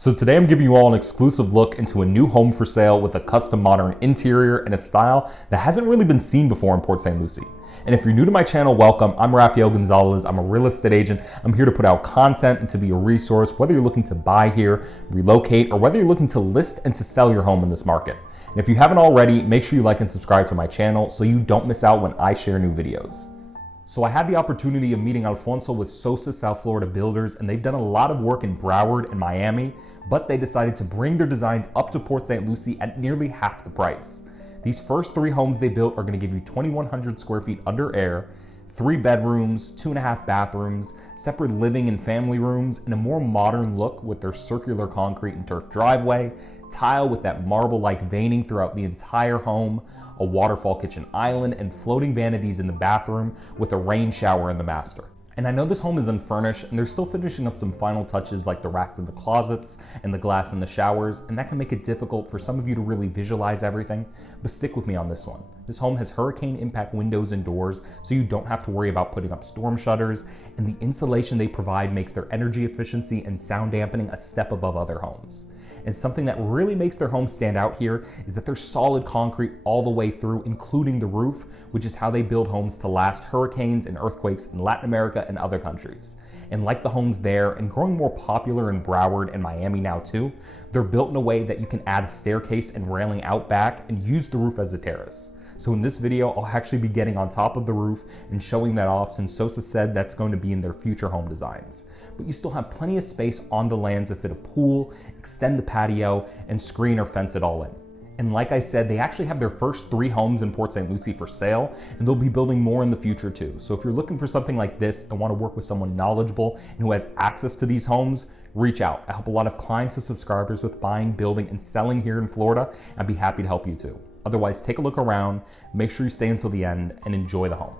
So today I'm giving you all an exclusive look into a new home for sale with a custom modern interior and a style that hasn't really been seen before in Port St Lucie. And if you're new to my channel, welcome. I'm Raphael Gonzalez. I'm a real estate agent. I'm here to put out content and to be a resource, whether you're looking to buy here, relocate, or whether you're looking to list and to sell your home in this market. And if you haven't already, make sure you like and subscribe to my channel so you don't miss out when I share new videos. So I had the opportunity of meeting Alfonso with Sosa South Florida Builders, and they've done a lot of work in Broward and Miami, but they decided to bring their designs up to Port St Lucie at nearly half the price. These first 3 homes they built are going to give you 2,100 square feet under air, 3 bedrooms, 2.5 bathrooms, separate living and family rooms, and a more modern look with their circular concrete and turf driveway, tile with that marble-like veining throughout the entire home, a waterfall kitchen island, and floating vanities in the bathroom with a rain shower in the master. And I know this home is unfurnished and they're still finishing up some final touches like the racks in the closets and the glass in the showers, and that can make it difficult for some of you to really visualize everything, but stick with me on this one. This home has hurricane impact windows and doors, so you don't have to worry about putting up storm shutters, and the insulation they provide makes their energy efficiency and sound dampening a step above other homes. And something that really makes their home stand out here is that they're solid concrete all the way through, including the roof, which is how they build homes to last hurricanes and earthquakes in Latin America and other countries. And like the homes there, and growing more popular in Broward and Miami now too, they're built in a way that you can add a staircase and railing out back and use the roof as a terrace. So in this video, I'll actually be getting on top of the roof and showing that off, since Sosa said that's going to be in their future home designs. But you still have plenty of space on the land to fit a pool, extend the patio, and screen or fence it all in. And like I said, they actually have their first 3 homes in Port St Lucie for sale, and they'll be building more in the future too. So if you're looking for something like this and want to work with someone knowledgeable and who has access to these homes, reach out. I help a lot of clients and subscribers with buying, building, and selling here in Florida. I'd be happy to help you too. Otherwise, take a look around, make sure you stay until the end, and enjoy the home.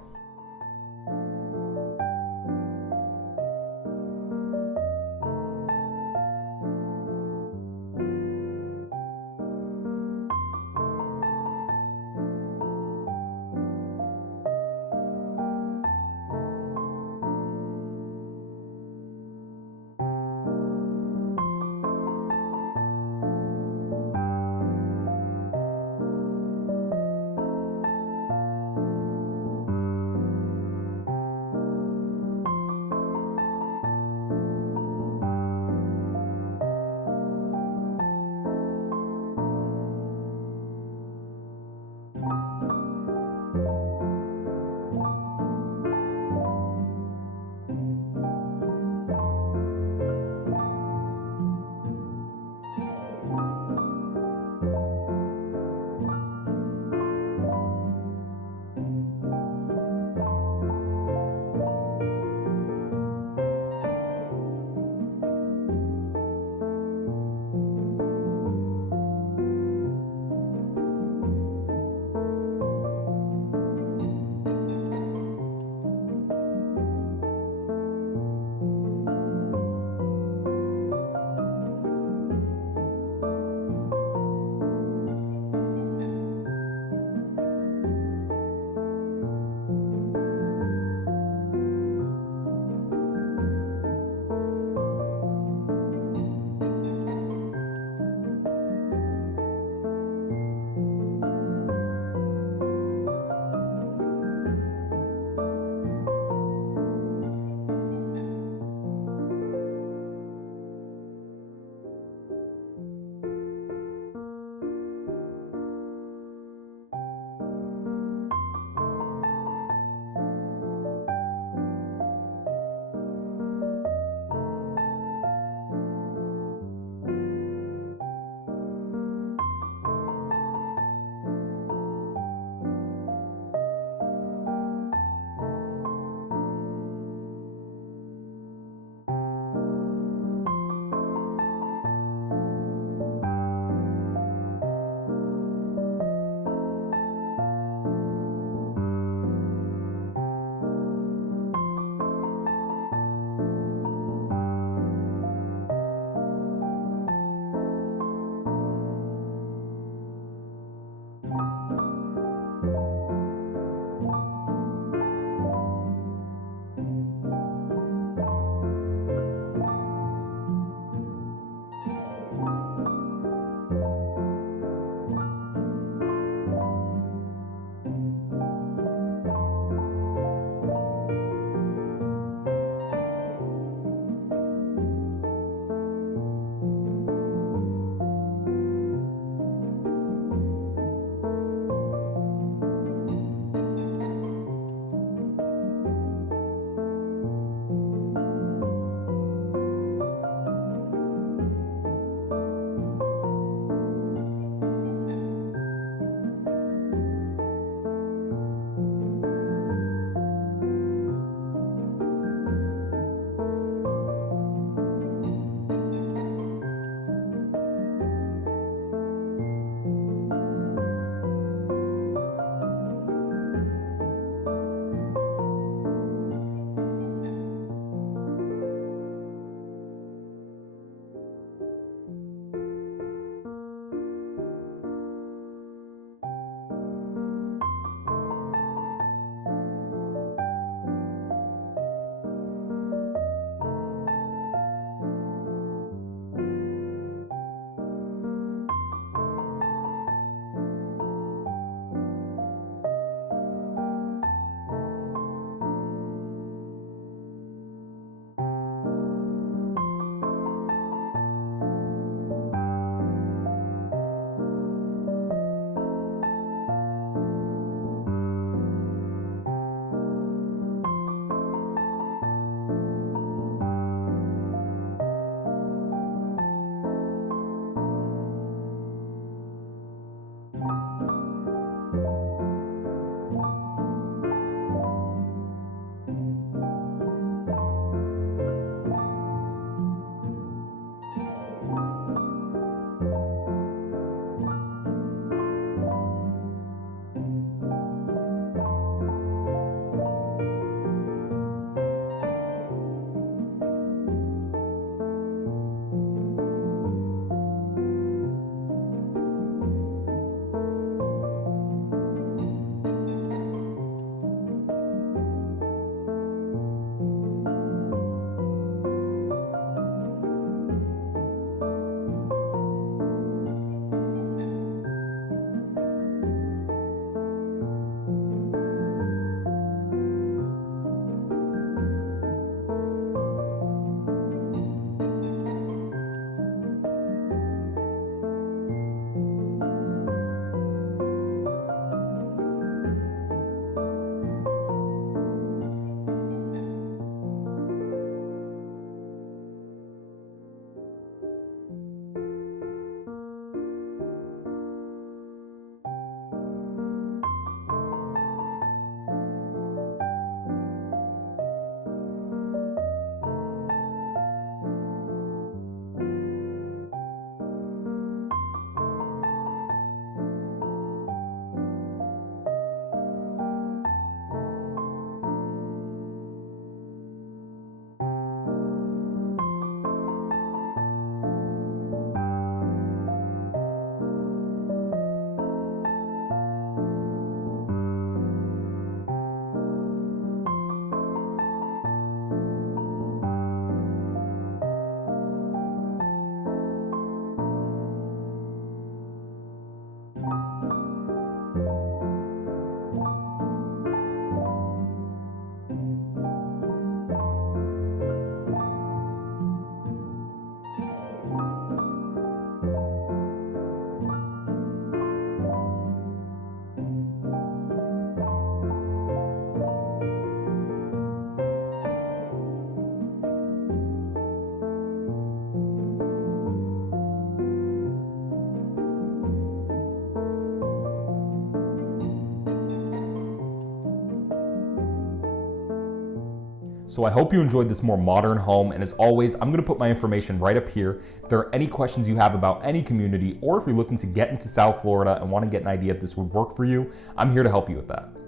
So I hope you enjoyed this more modern home, and as always, I'm gonna put my information right up here. If there are any questions you have about any community, or if you're looking to get into South Florida and wanna get an idea if this would work for you, I'm here to help you with that.